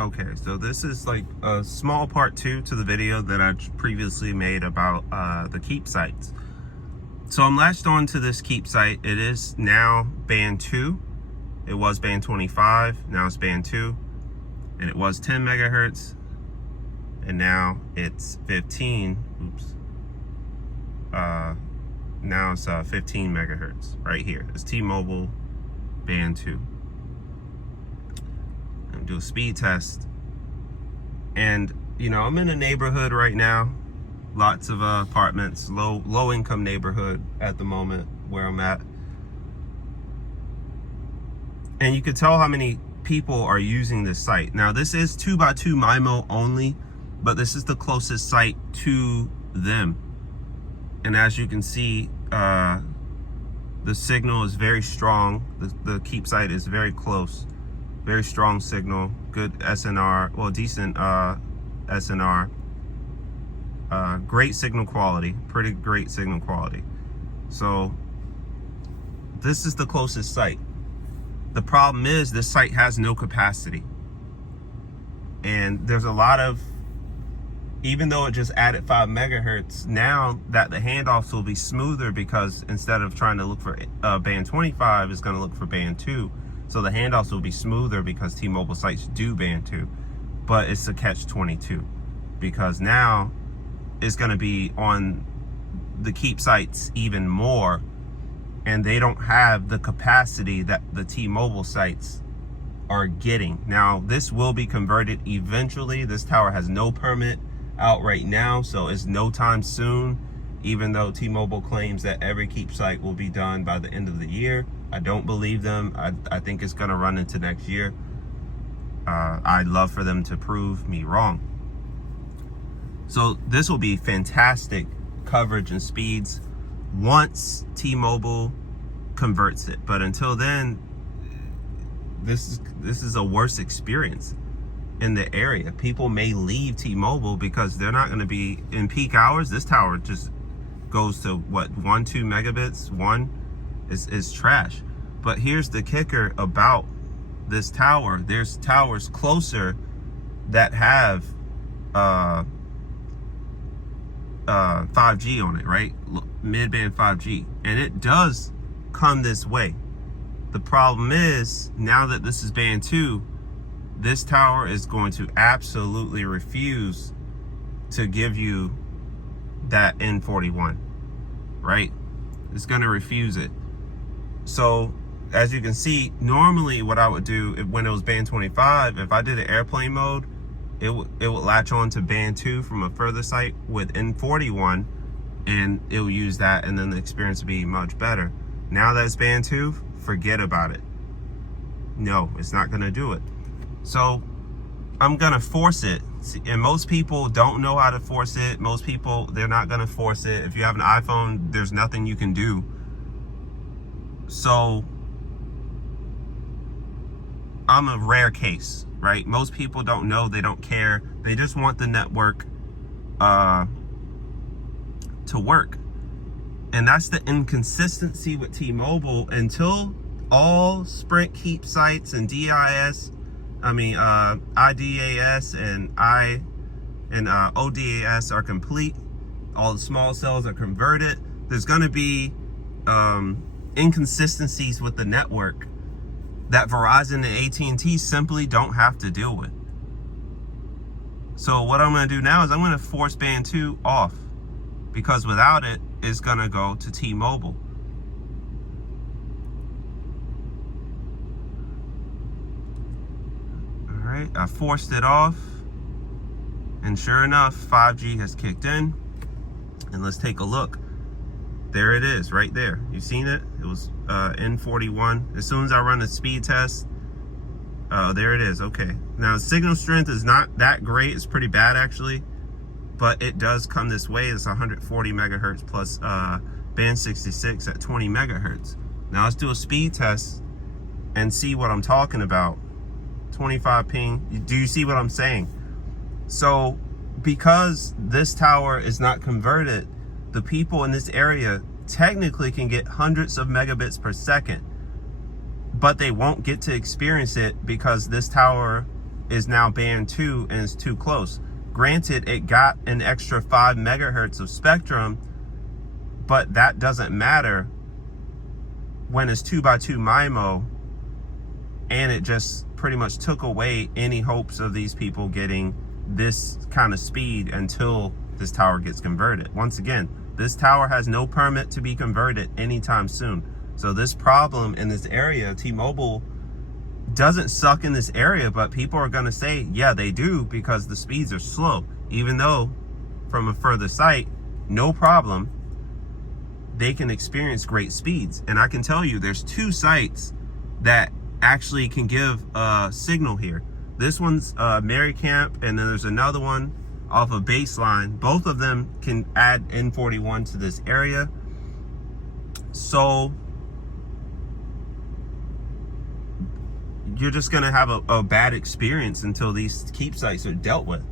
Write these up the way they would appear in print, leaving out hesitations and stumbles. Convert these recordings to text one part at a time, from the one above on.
Okay, so this is like a small part 2 to the video that I previously made about the keep sites. So I'm latched on to this keep site. It is now band 2. It was band 25, now it's band 2. And it was 10 megahertz, and now it's 15. Oops. Now it's 15 megahertz right here. It's T-Mobile band 2. Do a speed test, and I'm in a neighborhood right now, lots of apartments, low income neighborhood at the moment where I'm at, and you could tell how many people are using this site. Now this is 2x2 MIMO only, but this is the closest site to them, and as you can see, the signal is very strong. The keep site is very close. Very strong signal, good SNR, well, decent SNR, great signal quality, pretty great signal quality. So this is the closest site. The problem is this site has no capacity. And there's a lot of, even though it just added 5 megahertz, now that the handoffs will be smoother, because instead of trying to look for band 25, it's going to look for band 2. So the handoffs will be smoother because T-Mobile sites do band 2, but it's a catch-22, because now it's going to be on the keep sites even more, and they don't have the capacity that the T-Mobile sites are getting. Now this will be converted eventually. This tower has no permit out right now, so it's no time soon, even though T-Mobile claims that every keep site will be done by the end of the year. I don't believe them. I think it's going to run into next year. I'd love for them to prove me wrong. So this will be fantastic coverage and speeds once T-Mobile converts it. But until then, this is a worse experience in the area. People may leave T-Mobile because they're not going to be in peak hours. This tower just goes to what, 1-2 megabits. Is trash. But here's the kicker about this tower. There's towers closer that have 5G on it, right? Mid-band 5G, and it does come this way. The problem is, now that this is band 2, this tower is going to absolutely refuse to give you that N41, right? It's going to refuse it. So as you can see, normally what I would do when it was band 25, if I did an airplane mode, it would latch on to band 2 from a further site with N41, and it will use that, and then the experience would be much better. Now that it's band 2, forget about it. No, it's not going to do it. So I'm going to force it. And most people don't know how to force it. Most people, they're not going to force it. If you have an iPhone, there's nothing you can do. So I'm a rare case, right? Most people don't know, they don't care. They just want the network to work. And that's the inconsistency with T-Mobile. Until all Sprint keep sites and IDAS and ODAS are complete, all the small cells are converted, there's going to be inconsistencies with the network that Verizon and AT&T simply don't have to deal with. So what I'm going to do now is I'm going to force band 2 off, because without it, it's going to go to T-Mobile. All right, I forced it off, and sure enough, 5G has kicked in. And let's take a look. There it is, right there. You seen it? It was N41. As soon as I run a speed test, there it is. Okay. Now, signal strength is not that great. It's pretty bad, actually. But it does come this way. It's 140 megahertz plus band 66 at 20 megahertz. Now, let's do a speed test and see what I'm talking about. 25 ping. Do you see what I'm saying? So, because this tower is not converted, the people in this area technically can get hundreds of megabits per second, but they won't get to experience it because this tower is now band 2 and is too close. Granted, it got an extra 5 megahertz of spectrum, but that doesn't matter when it's 2x2 MIMO, and it just pretty much took away any hopes of these people getting this kind of speed until this tower gets converted. Once again, this tower has no permit to be converted anytime soon. So this problem in this area, T-Mobile doesn't suck in this area, but people are going to say, yeah, they do, because the speeds are slow. Even though from a further site, no problem, they can experience great speeds. And I can tell you there's 2 sites that actually can give a signal here. This one's Mary Camp, and then there's another one off of Baseline. Both of them can add N41 to this area. So you're just gonna have a bad experience until these keep sites are dealt with.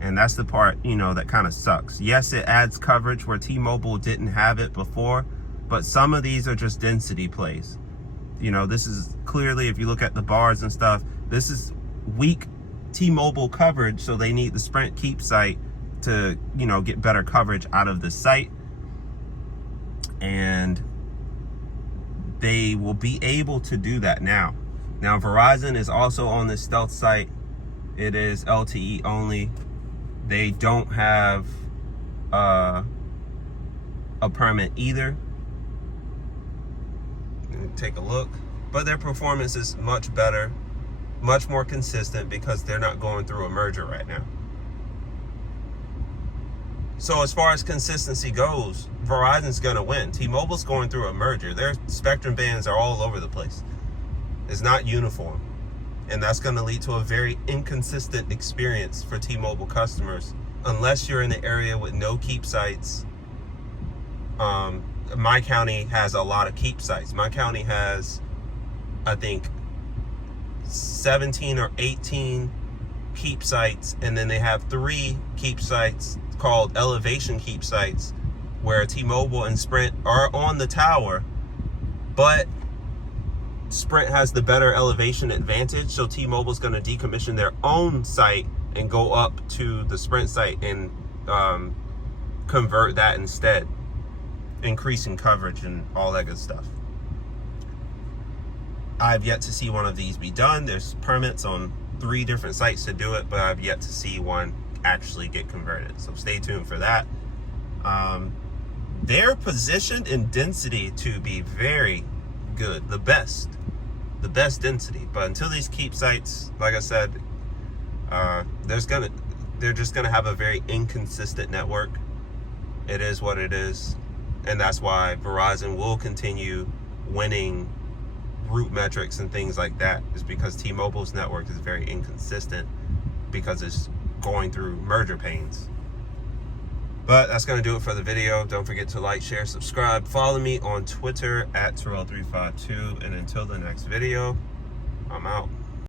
And that's the part, you know, that kind of sucks. Yes, it adds coverage where T-Mobile didn't have it before, but some of these are just density plays. You know, this is clearly, if you look at the bars and stuff, this is weak T-Mobile coverage, so they need the Sprint keep site to, you know, get better coverage out of the site. And they will be able to do that now. Now, Verizon is also on this stealth site. It is LTE only. They don't have a permit either. Take a look, but their performance is much better, much more consistent, because they're not going through a merger right now. So as far as consistency goes, Verizon's gonna win. T-Mobile's going through a merger. Their spectrum bands are all over the place. It's not uniform, and that's gonna lead to a very inconsistent experience for T-Mobile customers unless you're in the area with no keep sites. My county has a lot of keep sites. My county has, I think, 17 or 18 keep sites, and then they have 3 keep sites called elevation keep sites, where T-Mobile and Sprint are on the tower, but Sprint has the better elevation advantage, so T-Mobile's going to decommission their own site and go up to the Sprint site and convert that instead, increasing coverage and all that good stuff. I've yet to see one of these be done. There's permits on 3 different sites to do it, but I've yet to see one actually get converted. So stay tuned for that. They're positioned in density to be very good, the best density. But until these keep sites, like I said, they're just gonna have a very inconsistent network. It is what it is. And that's why Verizon will continue winning route metrics and things like that, is because T-Mobile's network is very inconsistent because it's going through merger pains. But that's going to do it for the video. Don't forget to like, share, subscribe. Follow me on Twitter at Terrell352. And until the next video, I'm out.